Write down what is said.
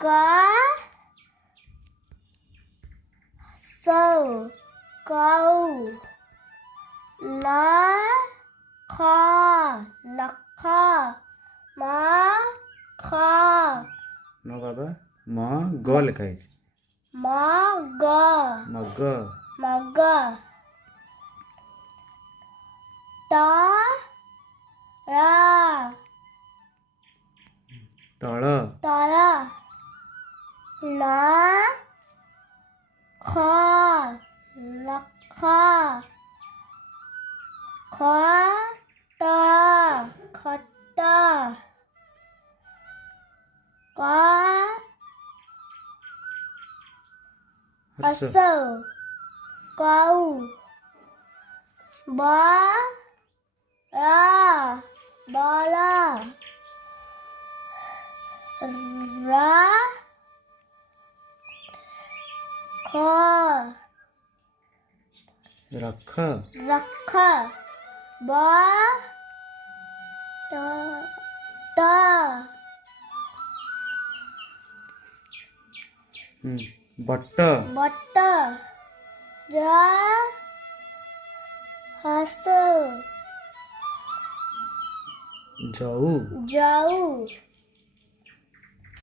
का सौ कौ ना खा नखा मा खा न बाबा म ग लेखा है मग मग मग तारा तळ तारा ना खा नखा खता खता का हर्ष असौ कौ बाला रा ख रख रख ब त त बट्ट बट जा हस जाऊ जाऊ